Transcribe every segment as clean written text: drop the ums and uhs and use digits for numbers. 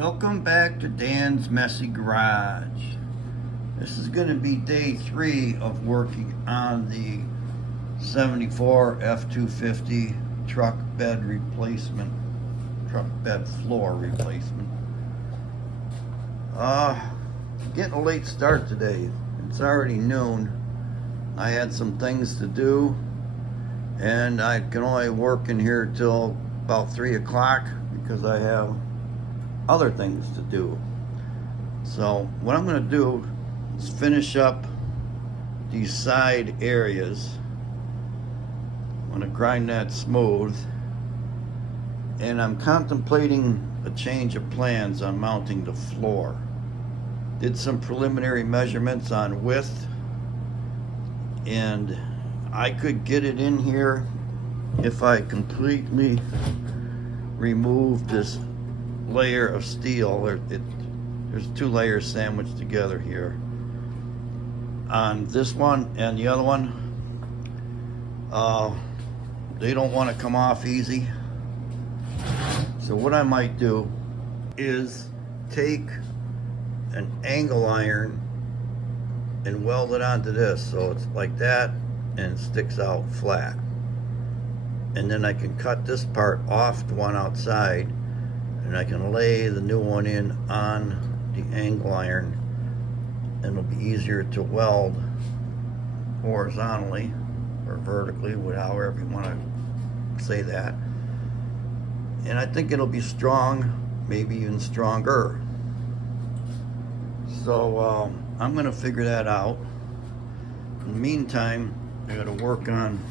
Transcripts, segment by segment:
Welcome back to Dan's Messy Garage. This is going to be day 3 of working on the 74 F250 truck bed replacement, truck bed floor replacement. Getting a late start today. It's already noon. I had some things to do and I can only work in here till about 3 o'clock because I have other things to do. So what I'm going to do is finish up these side areas. I'm going to grind that smooth, and I'm contemplating a change of plans on mounting the floor. Did some preliminary measurements on width, and I could get it in here if I completely remove this layer of steel. There's 2 layers sandwiched together here on this one and the other one. They don't want to come off easy, so what I might do is take an angle iron and weld it onto this so it's like that and it sticks out flat, and then I can cut this part off the one outside and I can lay the new one in on the angle iron, and it'll be easier to weld horizontally or vertically, however you want to say that. And I think it'll be strong, maybe even stronger. So I'm going to figure that out. In the meantime, I got to work on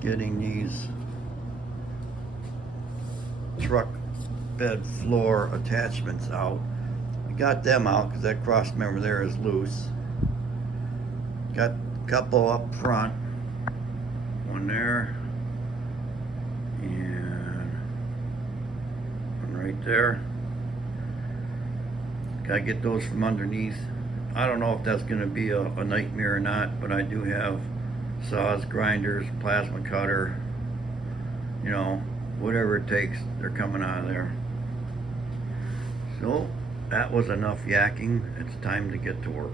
getting these truck bed floor attachments out. I got them out because that cross member there is loose. Got a couple up front, one there and one right there. Gotta get those from underneath. I don't know if that's going to be a nightmare or not, but I do have saws, grinders, plasma cutter, you know, whatever it takes, they're coming out of there. So that was enough yakking. It's time to get to work.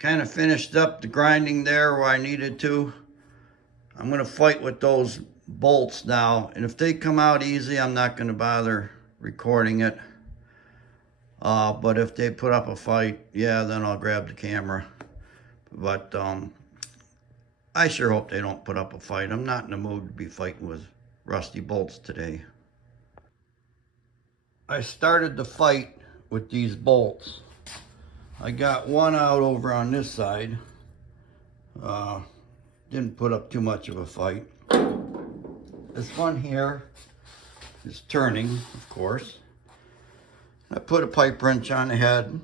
Kind of finished up the grinding there where I needed to. I'm going to fight with those bolts now, and if they come out easy, I'm not going to bother recording it. But if they put up a fight, yeah, then I'll grab the camera. But I sure hope they don't put up a fight. I'm not in the mood to be fighting with rusty bolts today. I started the fight with these bolts. I got one out over on this side. Didn't put up too much of a fight. This one here is turning, of course. I put a pipe wrench on the head,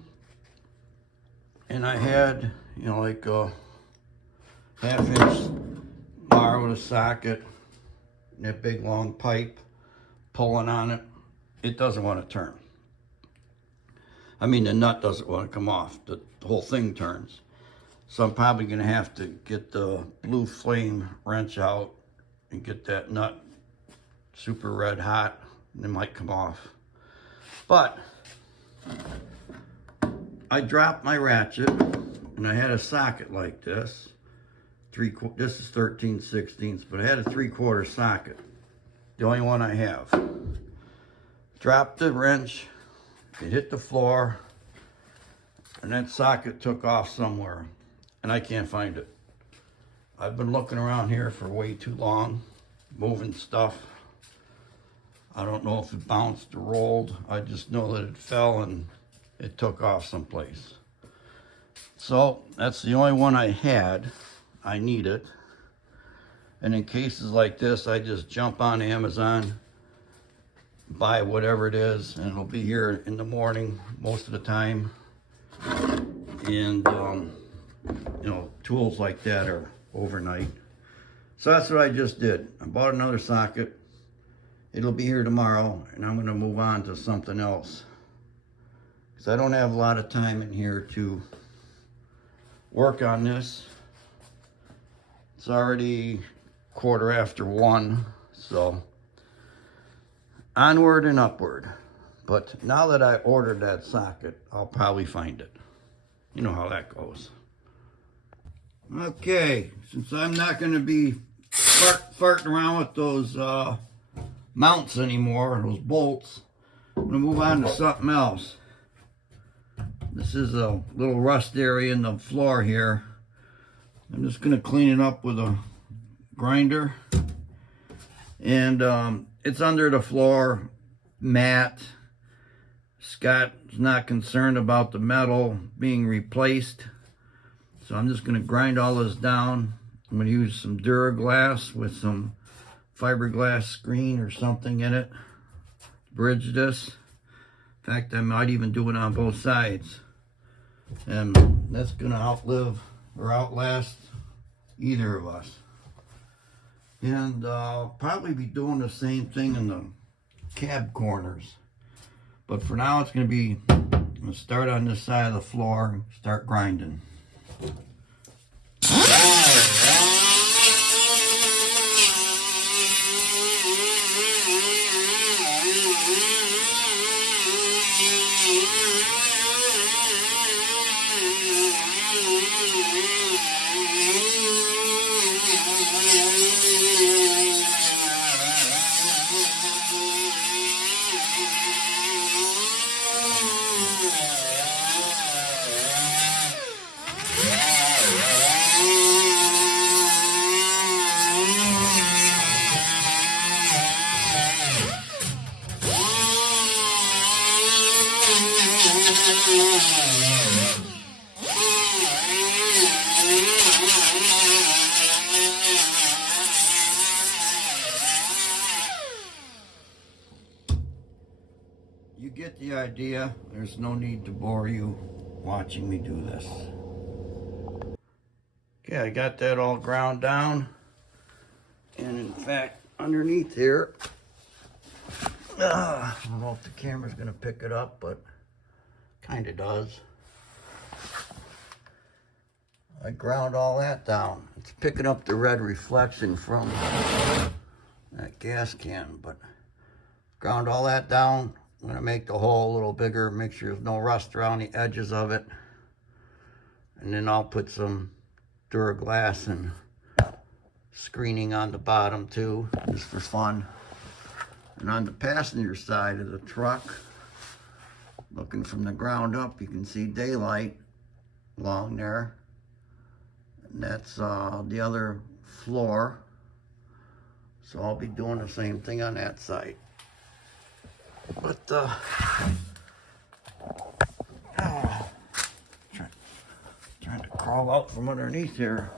and I had, you know, like a 1/2-inch bar with a socket and that big long pipe pulling on it. It doesn't want to turn. I mean, the nut doesn't want to come off. The whole thing turns. So I'm probably going to have to get the blue flame wrench out and get that nut super red hot, and it might come off. But I dropped my ratchet, and I had a socket like this. This is 13/16, but I had a 3/4 socket. The only one I have. Dropped the wrench, it hit the floor, and that socket took off somewhere, and I can't find it. I've been looking around here for way too long, moving stuff. I don't know if it bounced or rolled. I just know that it fell and it took off someplace. So that's the only one I had. I need it. And in cases like this, I just jump on Amazon, buy whatever it is, and it'll be here in the morning most of the time. And you know, tools like that are overnight. So that's what I just did. I bought another socket. It'll be here tomorrow, and I'm gonna move on to something else. Because I don't have a lot of time in here to work on this. It's already 1:15, so onward and upward. But now that I ordered that socket, I'll probably find it. You know how that goes. Okay, since I'm not going to be farting around with those mounts anymore, those bolts, I'm going to move on to something else. This is a little rust area in the floor here. I'm just going to clean it up with a grinder. And it's under the floor, matte. Scott's not concerned about the metal being replaced. So I'm just going to grind all this down. I'm going to use some Duraglass with some fiberglass screen or something in it. Bridge this. In fact, I might even do it on both sides. And that's going to outlive or outlast either of us. And I'll probably be doing the same thing in the cab corners. But for now, it's going to be, I'm going to start on this side of the floor and start grinding. You get the idea. There's no need to bore you watching me do this. Okay, I got that all ground down. And in fact, underneath here, I don't know if the camera's gonna pick it up, but kind of does. I ground all that down. It's picking up the red reflection from that gas can, but ground all that down. I'm gonna make the hole a little bigger, make sure there's no rust around the edges of it. And then I'll put some Duraglass and screening on the bottom too, just for fun. And on the passenger side of the truck, looking from the ground up, you can see daylight along there. And that's the other floor. So I'll be doing the same thing on that side. But trying to crawl out from underneath here.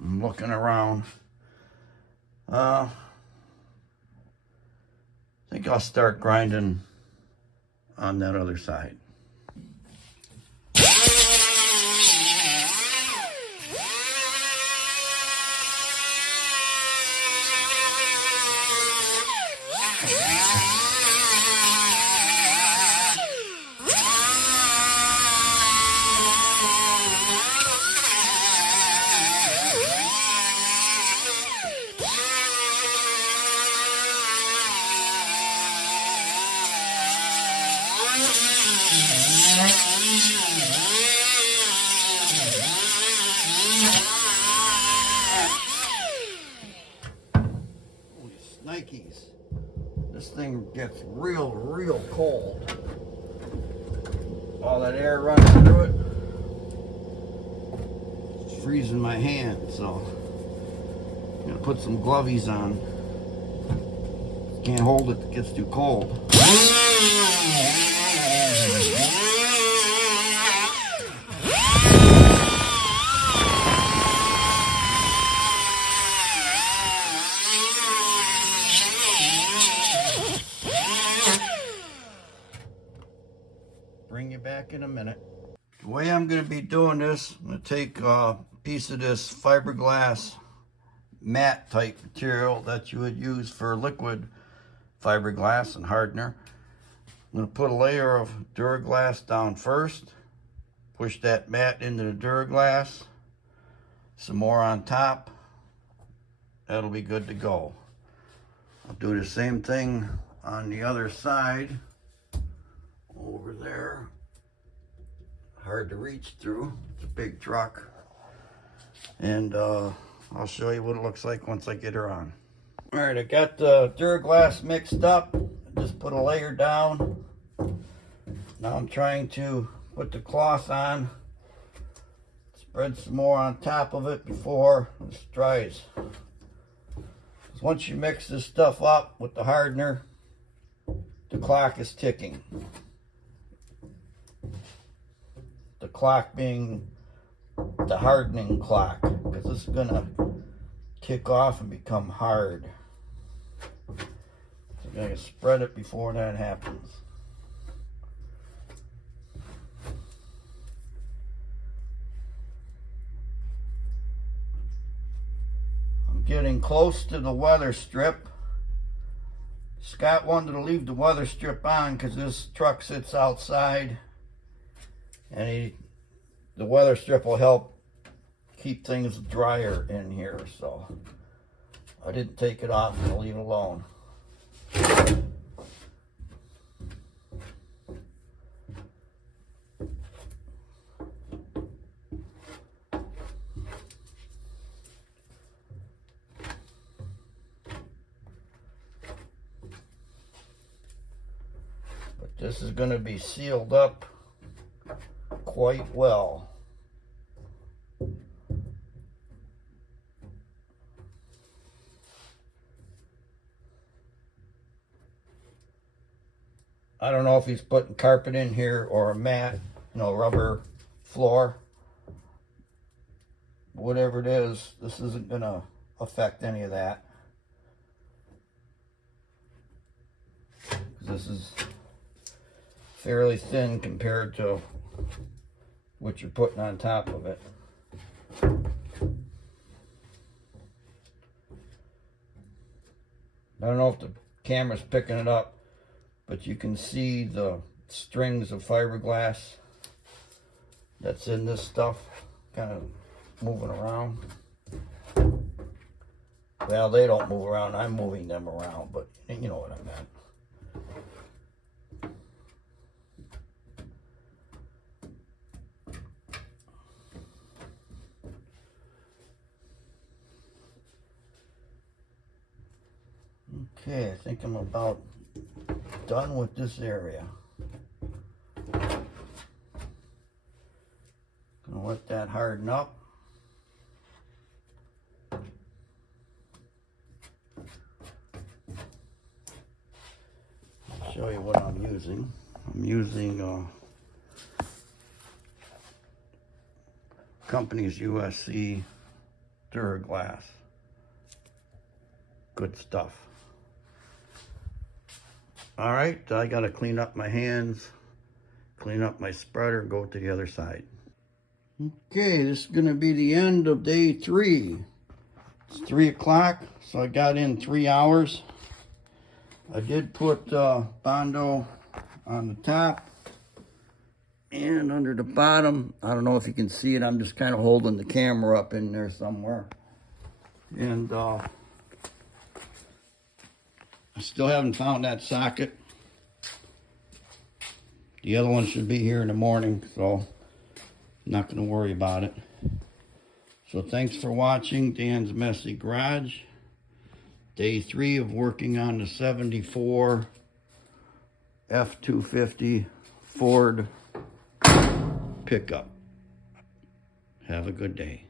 I'm looking around. I think I'll start grinding on that other side. Holy snikes. This thing gets real cold. All that air runs through it. It's freezing my hand, so I'm gonna put some glovies on. Can't hold it, it gets too cold. bring you back in a minute. The way I'm going to be doing this, I'm going to take a piece of this fiberglass matte type material that you would use for liquid fiberglass and hardener. I'm going to put a layer of Duraglass down first, push that matte into the Duraglass, some more on top. That'll be good to go. I'll do the same thing on the other side over there. Hard to reach through, it's a big truck. And I'll show you what it looks like once I get her on. All right, I got the Duraglass mixed up. I just put a layer down. Now I'm trying to put the cloth on. Spread some more on top of it before this dries. Once you mix this stuff up with the hardener, the clock is ticking. The clock being the hardening clock, because this is gonna kick off and become hard. So I'm gonna spread it before that happens. I'm getting close to the weather strip. Scott wanted to leave the weather strip on because this truck sits outside, and the weather strip will help keep things drier in here, so I didn't take it off and leave it alone. But this is going to be sealed up quite well. I don't know if he's putting carpet in here or a mat, rubber floor. Whatever it is, this isn't going to affect any of that. This is fairly thin compared to what you're putting on top of it. I don't know if the camera's picking it up, but you can see the strings of fiberglass that's in this stuff kind of moving around. Well, they don't move around, I'm moving them around, but you know what I meant. Okay, I think I'm about done with this area. Gonna let that harden up. Show you what I'm using. I'm using company's USC Duraglass. Good stuff. All right, I gotta clean up my hands, clean up my spreader, and go to the other side. Okay, this is gonna be the end of day 3. It's 3 o'clock, so I got in 3 hours. I did put Bondo on the top and under the bottom. I don't know if you can see it, I'm just kind of holding the camera up in there somewhere. And I still haven't found that socket. The other one should be here in the morning, so I'm not going to worry about it. So thanks for watching Dan's Messy Garage. Day 3 of working on the 74 F250 Ford pickup. Have a good day.